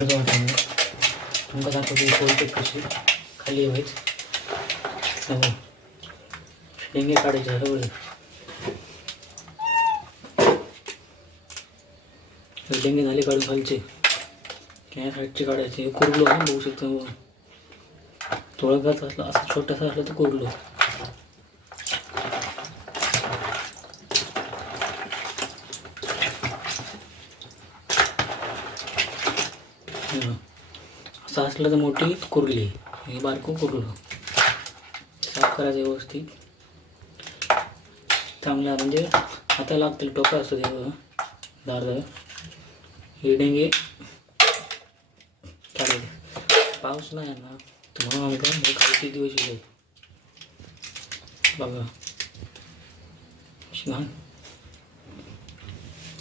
वाटतं तुमका दाखवते पोलते कशी खाली व्हायच डेंगे काढायचे हळूहळू डेंगे झाले काढून खालचे त्या साईडचे काढायचे कुरलो पण बघू शकतो थोडंफार असलं असं छोटासा असलं तर कुरलो असं असलं तर मोठी कुरली हे बारकं कुरलं साफ करायचं व्यवस्थित चांगला म्हणजे हाताला लागतील टोका असतं ते दार हे डेंगे काढायचे पाऊस नाही ना तर म्हणून आम्ही खालचे दिवस येईल बघा घाण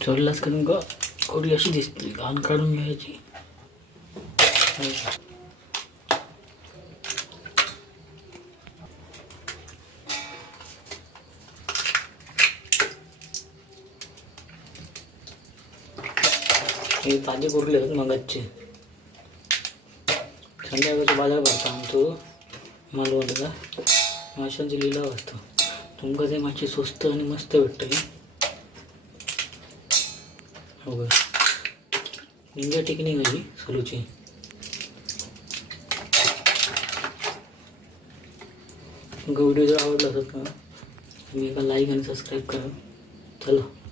चढलाच करून ग थोडी अशी दिसते घाण काढून घ्यायची हे ताजे कुरले आहेत मगाचे संध्याकाळचा बाजार भरता आमचं मालवणला माशांची लिलाव असतो तुमका ते मासे स्वस्त आणि मस्त भेटतले हो ग निंजा टिकणी घाली सलूची तुमका व्हिडिओ जर आवडला असेल ना तुम्ही एका लाईक आणि सबस्क्राईब करा चला